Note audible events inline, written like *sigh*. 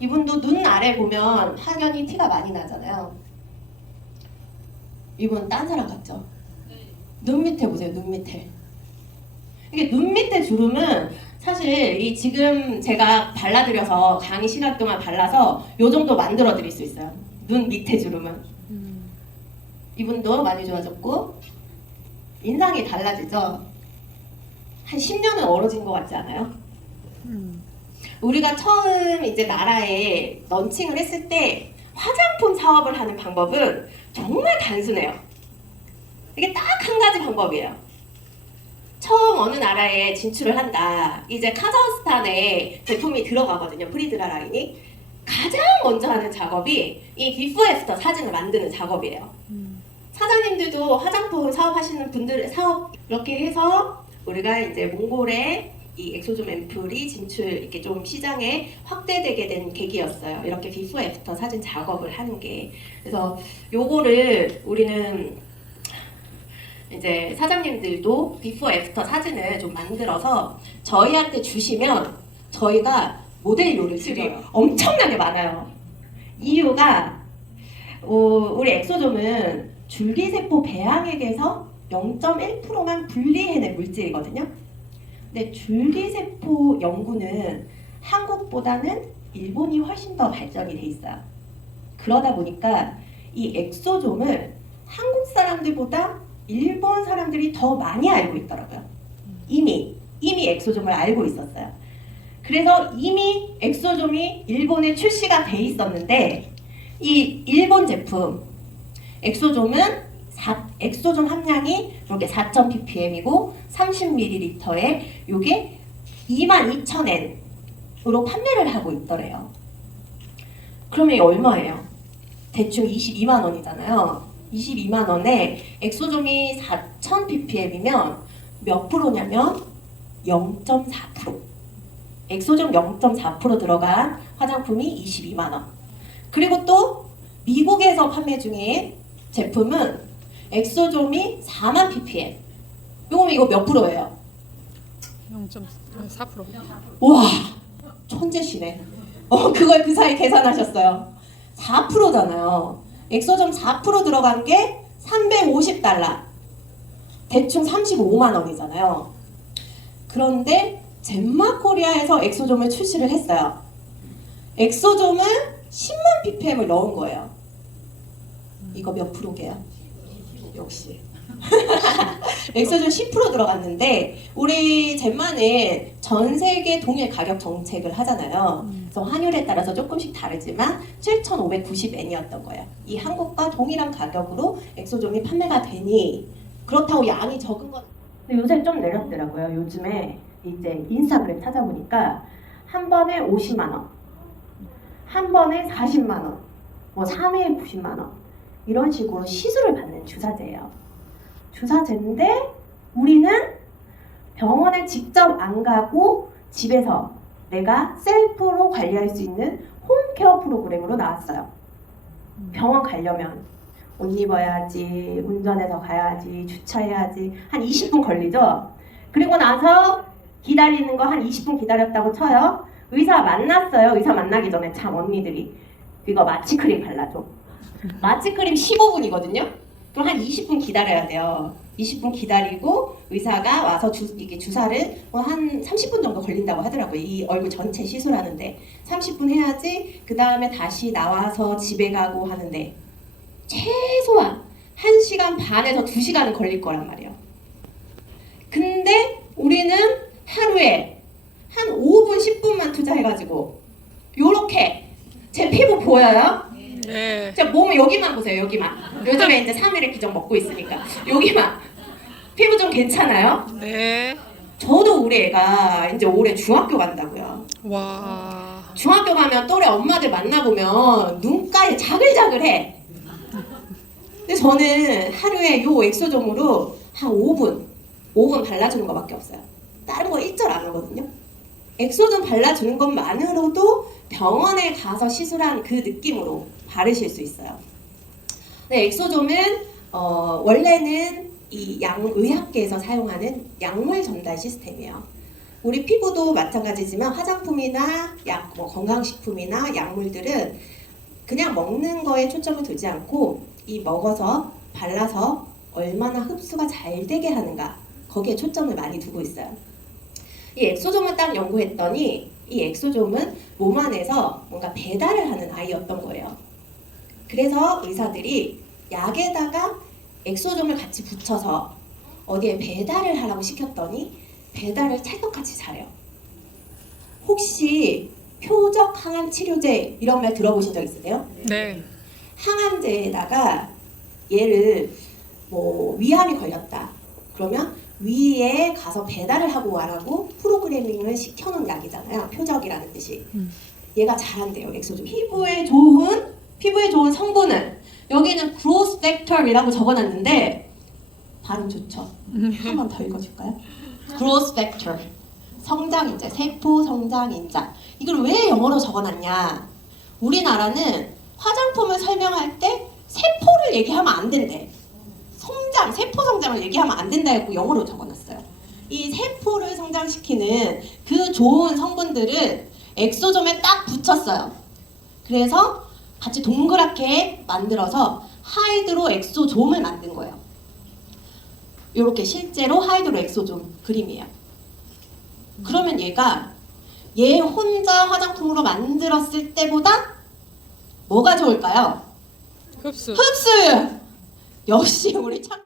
이분도 눈 아래 보면 확연히 티가 많이 나잖아요. 이분 딴 사람 같죠? 눈 밑에 보세요, 눈 밑에. 이게 눈 밑에 주름은 사실 이 지금 제가 발라드려서 강의 시간 동안 발라서 요 정도 만들어 드릴 수 있어요. 눈 밑에 주름은. 이분도 많이 좋아졌고 인상이 달라지죠. 한 10년은 얼어진 것 같지 않아요? 우리가 처음 이제 나라에 런칭을 했을 때 화장품 사업을 하는 방법은 정말 단순해요. 이게 딱 한 가지 방법이에요. 처음 어느 나라에 진출을 한다. 이제 카자흐스탄에 제품이 들어가거든요. 프리드라 라인이. 가장 먼저 하는 작업이 이 비포 애프터 사진을 만드는 작업이에요. 사장님들도 화장품 사업하시는 분들 사업 이렇게 해서 우리가 이제 몽골에 이 엑소좀 앰플이 진출 이렇게 좀 시장에 확대되게 된 계기였어요. 이렇게 비포 애프터 사진 작업을 하는 게 그래서 요거를 우리는 이제 사장님들도 비포 애프터 사진을 좀 만들어서 저희한테 주시면 저희가 모델 요리들이 엄청나게 많아요. 이유가 어, 우리 엑소좀은 줄기세포 배양액에서 0.1%만 분리해낸 물질이거든요. 근데 줄기세포 연구는 한국보다는 일본이 훨씬 더 발전이 돼 있어요. 그러다 보니까 이 엑소좀을 한국 사람들보다 일본 사람들이 더 많이 알고 있더라고요. 이미 이미 엑소좀을 알고 있었어요. 그래서 이미 엑소좀이 일본에 출시가 돼 있었는데 이 일본 제품 엑소좀은 사- 엑소좀 함량이 이렇게 4,000 ppm이고 30ml에 이게 22,000엔으로 판매를 하고 있더래요. 그러면 얼마예요? 대충 22만 원이잖아요. 22만 원에 엑소좀이 4,000 ppm이면 몇 프로냐면 0.4%. 엑소좀 0.4% 들어간 화장품이 22만 원. 그리고 또 미국에서 판매 중인 제품은 엑소좀이 4만 ppm. 요거 이거 몇 프로예요? 0.4%와 천재시네. 어 그걸 그 사이 계산하셨어요. 4%잖아요. 엑소점 4% 들어간 게 350달러. 대충 35만 원이잖아요. 그런데 젠마 코리아에서 엑소점을 출시를 했어요. 엑소점은 10만 ppm을 넣은 거예요. 이거 몇 프로게요? 역시. *laughs* 엑소점 10% 들어갔는데 우리 젠마는 전 세계 동일 가격 정책을 하잖아요. 그래서 환율에 따라서 조금씩 다르지만 7,590엔이었던 거예요. 이 한국과 동일한 가격으로 엑소점이 판매가 되니 그렇다고 양이 적은 건 근데 요새 좀 내렸더라고요. 요즘에 이제 인스타그램 찾아보니까 한 번에 50만 원, 한 번에 40만 원, 뭐 3회에 90만 원 이런 식으로 시술을 받는 주사제예요. 주사제인데 우리는 병원에 직접 안 가고 집에서 내가 셀프로 관리할 수 있는 홈케어 프로그램으로 나왔어요. 병원 가려면 옷 입어야지, 운전해서 가야지, 주차해야지 한 20분 걸리죠. 그리고 나서 기다리는 거 한 20분 기다렸다고 쳐요. 의사 만났어요. 의사 만나기 전에 참 언니들이 이거 마취크림 발라줘. 마취크림 15분이거든요. 그럼 한 20분 기다려야 돼요. 20분 기다리고 의사가 와서 주, 이게 주사를 뭐한 30분 정도 걸린다고 하더라고요. 이 얼굴 전체 시술하는데 30분 해야지 그 다음에 다시 나와서 집에 가고 하는데 최소한 1시간 반에서 2시간은 걸릴 거란 말이에요. 근데 우리는 하루에 한 5분, 10분만 투자해가지고 요렇게 제 피부 보여요? 네. 자, 몸 여기만 보세요, 여기만. 요즘에 이제 3일의 기적 먹고 있으니까. 여기만. 피부 좀 괜찮아요? 네. 저도 우리 애가 이제 올해 중학교 간다고요. 와. 중학교 가면 또래 엄마들 만나보면 눈가에 자글자글해. 근데 저는 하루에 요 엑소점으로 한 5분, 5분 발라주는 것밖에 없어요. 다른 거 일절 안 하거든요. 엑소점 발라주는 것만으로도 병원에 가서 시술한 그 느낌으로 바르실 수 있어요. 네, 엑소점은 어, 원래는 이 양 의학계에서 사용하는 약물 전달 시스템이에요. 우리 피부도 마찬가지지만 화장품이나 약, 뭐 건강식품이나 약물들은 그냥 먹는 거에 초점을 두지 않고 이 먹어서 발라서 얼마나 흡수가 잘 되게 하는가 거기에 초점을 많이 두고 있어요. 이 엑소좀을 딱 연구했더니 이 엑소좀은 몸 안에서 뭔가 배달을 하는 아이였던 거예요. 그래서 의사들이 약에다가 엑소좀을 같이 붙여서 어디에 배달을 하라고 시켰더니 배달을 찰떡같이 잘해요. 혹시 표적 항암 치료제 이런 말 들어보신 적 있으세요? 네. 항암제에다가 얘를 뭐 위암이 걸렸다. 그러면 위에 가서 배달을 하고 와라고 프로그래밍을 시켜놓은 약이잖아요. 표적이라는 뜻이. 음. 얘가 잘한대요. 엑소좀. 피부에 좋은 피부에 좋은 성분은 여기는 growth factor이라고 적어놨는데 발음 좋죠. 한 번 더 읽어줄까요? growth factor. 성장인자, 세포 성장인자. 이걸 왜 영어로 적어놨냐? 우리나라는 화장품을 설명할 때 세포를 얘기하면 안 된대. 성장, 세포 성장을 얘기하면 안 된다 했고 영어로 적어놨어요. 이 세포를 성장시키는 그 좋은 성분들을 엑소점에 딱 붙였어요. 그래서 같이 동그랗게 만들어서 하이드로 엑소좀을 만든 거예요. 이렇게 실제로 하이드로 엑소좀 그림이에요. 그러면 얘가 얘 혼자 화장품으로 만들었을 때보다 뭐가 좋을까요? 흡수. 흡수! 역시 우리 참